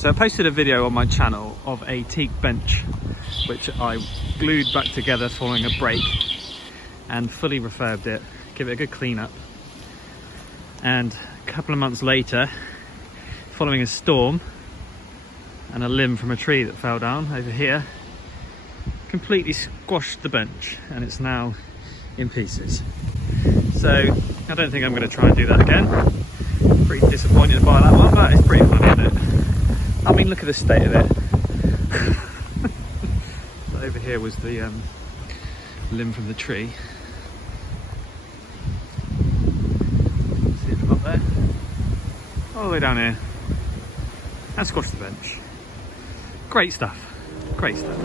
So I posted a video on my channel of a teak bench which I glued back together following a break and fully refurbed it, give it a good clean up. And a couple of months later, following a storm and a limb from a tree that fell down over here, completely squashed the bench and it's now in pieces. So I don't think I'm going to try and do that again. Pretty disappointed by that one, but it's pretty fun, isn't it? I mean, look at the state of it. Over here was the limb from the tree. See it from up there? All the way down here. And squashed the bench. Great stuff. Great stuff.